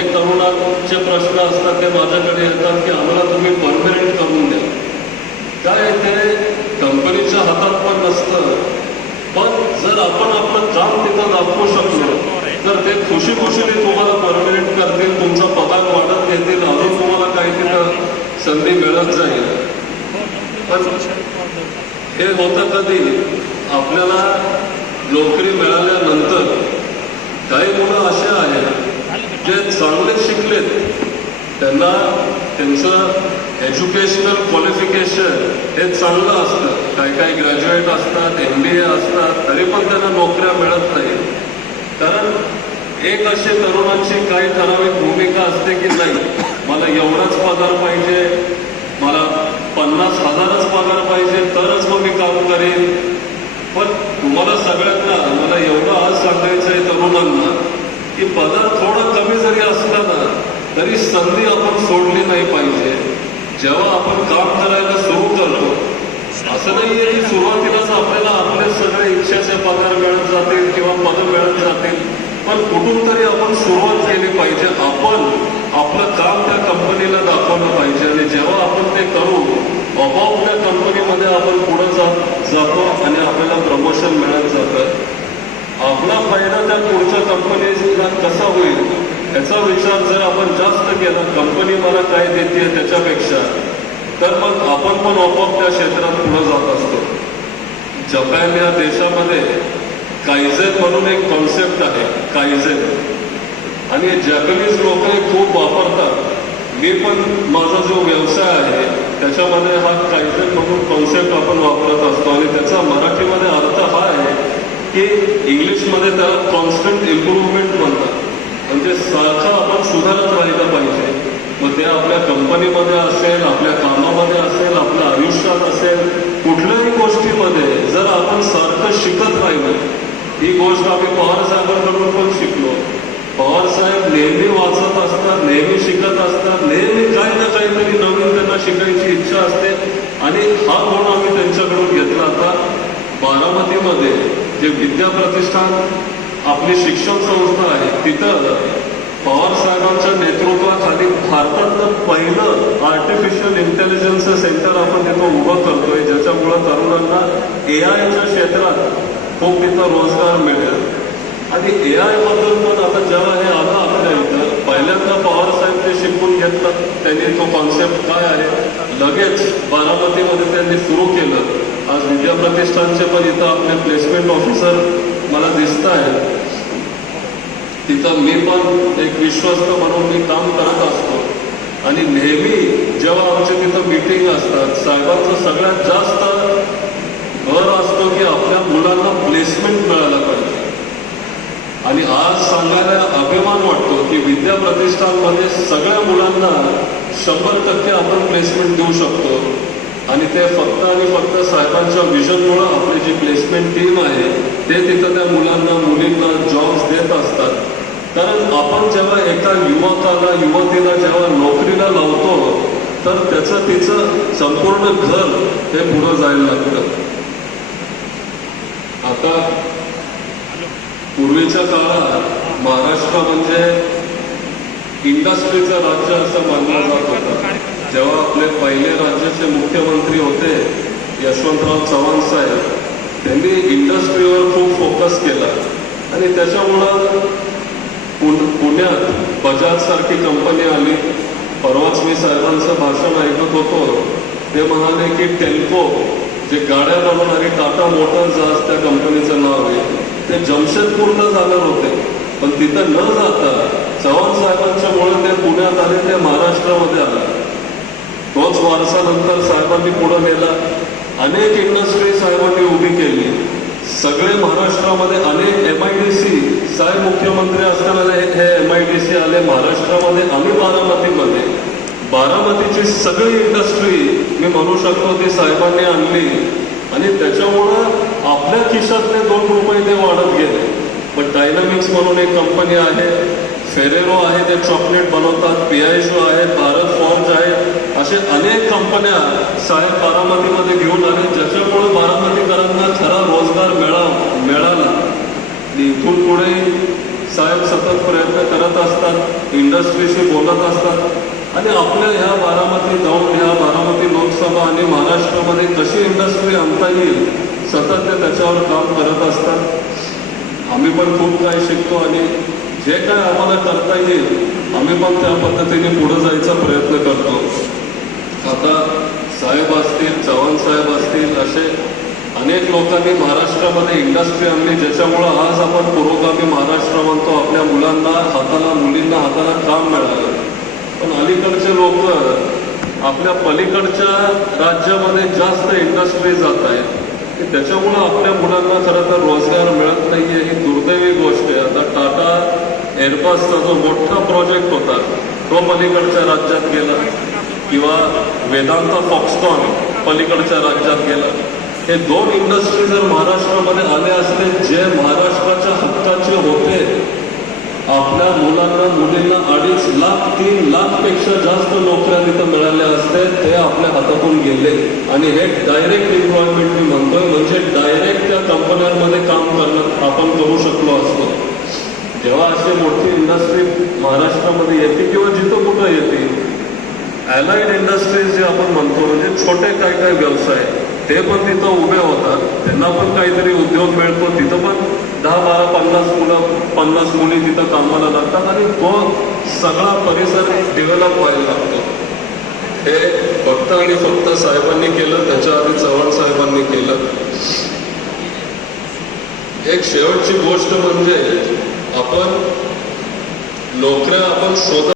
अनेक तरुणांचे प्रश्न असतात ते माझ्याकडे येतात की आम्हाला तुम्ही परमनंट करून द्या. काय ते कंपनीच्या हातात पण नसतं. पण जर आपण आपलं काम तिथं दाखवू शकलो तर ते खुशी खुशीने तुम्हाला परमनंट करतील तुमचा पगार वाढत घेतील अजून तुम्हाला काही तिथं संधी मिळत जाईल. पण हे होतं कधी? आपल्याला नोकरी मिळाल्यानंतर. काही मुलं असे आहेत शिकलेत त्यांना त्यांचं एज्युकेशनल क्वालिफिकेशन हे चांगलं असतं. काही काही ग्रॅज्युएट असतात एम बी ए असतात तरी पण त्यांना नोकऱ्या मिळत नाही. कारण एक अशी तरुणांची काही ठराविक भूमिका असते की नाही मला एवढाच पगार पाहिजे मला पन्नास हजारच पगार पाहिजे तरच मग मी काम करेन. पण तुम्हाला सगळ्यांना मला एवढं आज सांगायचं आहे तरुणांना की पगार थोडा कमी जरी असला ना तरी संधी आपण सोडली नाही पाहिजे. जेव्हा आपण काम करायला सुरू करतो असं नाहीये की सुरुवातीलाच आपल्याला आपले सगळे इच्छेचे पगार मिळत जातील किंवा पद मिळत जातील पण कुठून तरी आपण सुरुवात केली पाहिजे. आपण आपलं काम त्या कंपनीला दाखवलं पाहिजे. आणि जेव्हा आपण ते करू आपोआप त्या कंपनीमध्ये आपण पुढे जात जातो आणि आपल्याला प्रमोशन मिळत जातं. आपला फायदा त्या पुढच्या कंपनीला कसा होईल याचा विचार जर आपण जास्त केला कंपनी मला काय देते त्याच्यापेक्षा तर मग आपण पण आपोआप त्या क्षेत्रात पुढे जात असतो. जपान या देशामध्ये कायझेन म्हणून एक कॉन्सेप्ट आहे कायझेन आणि जॅपनीज लोक हे खूप वापरतात. मी पण माझा जो व्यवसाय आहे त्याच्यामध्ये हा कायझेन म्हणून कॉन्सेप्ट आपण वापरत असतो. आणि त्याचा मराठीमध्ये अर्थ हा आहे की इंग्लिशमध्ये त्याला कॉन्स्टंट इम्प्रूव्हमेंट म्हणतात. म्हणजे सारखं आपण सुधारत राहिला पाहिजे. मग ते आपल्या कंपनीमध्ये असेल आपल्या कामामध्ये असेल आपल्या आयुष्यात असेल कुठल्याही गोष्टीमध्ये जर आपण सारखं शिकत राहिलो ही गोष्ट आम्ही पवार साहेबांकडून पण शिकलो. पवार साहेब नेहमी वाचत असतात नेहमी शिकत असतात नेहमी काही ना काहीतरी नवीन त्यांना शिकायची इच्छा असते. आणि हा गुण आम्ही त्यांच्याकडून घेतला आता बारामतीमध्ये. जे विद्या प्रतिष्ठान आपली शिक्षण संस्था आहे तिथं पवार साहेबांच्या नेतृत्वाखाली भारतातलं पहिलं आर्टिफिशियल इंटेलिजन्स सेंटर आपण तिथं उभं करतोय ज्याच्यामुळं तरुणांना ए आयच्या क्षेत्रात खूप तिथं रोजगार मिळेल. आणि ए आयबद्दल पण आता जेव्हा हे आलं आपल्या इथं पहिल्यांदा पवार साहेब ते शिकून घेतलं त्यांनी तो कॉन्सेप्ट काय आहे? लगेच बारामतीमध्ये त्यांनी सुरू केलं. आज विद्या प्रतिष्ठानचे पण इथं आपले प्लेसमेंट ऑफिसर मला दिसत आहेत. तिथं मी पण एक विश्वस्त म्हणून मी काम करत असतो. आणि नेहमी जेव्हा आमच्या तिथं मीटिंग असतात साहेबांचं सगळ्यात जास्त भर असतो की आपल्या मुलांना प्लेसमेंट मिळायला पाहिजे. आणि आज सांगायला अभिमान वाटतो की विद्या प्रतिष्ठानमध्ये सगळ्या मुलांना शंभर टक्के आपण प्लेसमेंट देऊ शकतो. आणि ते फक्त आणि फक्त साहेबांच्या विजनमुळं आपली जी प्लेसमेंट टीम आहे ते तिथं त्या मुलांना मुलींना जॉब्स देत असतात. कारण आपण जेव्हा एका युवकाला युवतीला जेव्हा नोकरीला लावतो तर त्याचं तिचं संपूर्ण घर हे पुढं जायला लागतं. आता पूर्वीच्या काळात महाराष्ट्र म्हणजे इंडस्ट्रीचं राज्य असं मानलं जात होतं. जेव्हा आपले पहिले राज्याचे मुख्यमंत्री होते यशवंतराव चव्हाण साहेब त्यांनी इंडस्ट्रीवर खूप फोकस केला. आणि त्याच्यामुळं पुण्यात बजाज सारखी कंपनी आली. परवाच मी साहेबांचं भाषण ऐकत होतो. ते म्हणाले की टेल्को जे गाड्या बनवणारी टाटा मोटर्स आज त्या कंपनीचं नाव आहे. ते जमशेदपूरला जाणार होते. पण तिथं न जाता चव्हाण साहेबांच्या मुळे ते पुण्यात आले ते महाराष्ट्रामध्ये आले. तोच वारसा नंतर साहेबांनी पुढे नेला. अनेक इंडस्ट्री साहेबांनी उभी केली. सगळे महाराष्ट्रामध्ये अनेक एम आय डी सी साहेब मुख्यमंत्री असताना हे एम आय डी सी आले. महाराष्ट्रामध्ये आम्ही बारामतीमध्ये. बारामतीची सगळी इंडस्ट्री मी म्हणू शकतो ती साहेबांनी आणली. आणि त्याच्यामुळं आपल्या खिशातले दोन रुपये ते वाढत गेले. पण डायनामिक्स म्हणून एक कंपनी आहे. फेरेरो आहे ते चॉकलेट बनवतात पिआयशो आहे भारत फॉर्म्स आहे असे अनेक कंपन्या साहेब बारामतीमध्ये घेऊन आले. ज्याच्यामुळे बारामतीकरांना खरा रोजगार मिळा मिळाला. इथून पुढे साहेब सतत प्रयत्न करत असतात इंडस्ट्रीशी बोलत असतात. आणि आपल्या ह्या बारामती जाऊन ह्या बारामती लोकसभा आणि महाराष्ट्रामध्ये कशी इंडस्ट्री आणता येईल सतत ते त्याच्यावर काम करत असतात. आम्ही पण खूप काही शिकतो आणि जे काय आम्हाला करता येईल आम्ही पण त्या पद्धतीने पुढे जायचा प्रयत्न करतो. आता साहेब असतील चव्हाण साहेब असतील असे अनेक लोकांनी महाराष्ट्रामध्ये इंडस्ट्री आणली ज्याच्यामुळं आज आपण पुरोगामी महाराष्ट्र म्हणतो आपल्या मुलांना हाताला मुलींना हाताला काम मिळालं. पण अलीकडचे लोक आपल्या पलीकडच्या राज्यामध्ये जास्त इंडस्ट्री जात आहेत. त्याच्यामुळं आपल्या मुलांना खरं तर रोजगार मिळत नाहीये आहे दुर्दैवी गोष्ट आहे आता टाटा एअरबसचा जो मोठा प्रोजेक्ट होता तो पलीकडच्या राज्यात गेला. किंवा वेदांता फॉक्सकॉन पलीकडच्या राज्यात गेला. हे दोन इंडस्ट्री जर महाराष्ट्रामध्ये आले असते जे महाराष्ट्राच्या हक्काचे होते आपल्या मुलांना मुलींना अडीच लाख तीन लाखपेक्षा जास्त नोकऱ्या तिथं मिळाल्या असते ते आपल्या हातातून गेले. आणि हे डायरेक्ट एम्प्लॉयमेंट मी म्हणतोय म्हणजे डायरेक्ट त्या कंपन्यांमध्ये काम करणं आपण करू शकतो जेव्हा अशी मोठी इंडस्ट्री महाराष्ट्रामध्ये येते किंवा जिथं कुठं येते? अलाइड इंडस्ट्रीज जे आपण म्हणतो म्हणजे छोटे काय काय व्यवसाय ते पण तिथं उभे होतात. त्यांना पण काहीतरी उद्योग मिळतो. तिथं पण दहा बारा पन्नास मुलं पन्नास मुली तिथं कामाला लागतात आणि तो सगळा परिसर डेव्हलप व्हायला लागतो. हे फक्त आणि फक्त साहेबांनी केलं त्याच्या आधी चव्हाण साहेबांनी केलं. एक शेवटची गोष्ट म्हणजे आपण नोकऱ्या आपण शोधत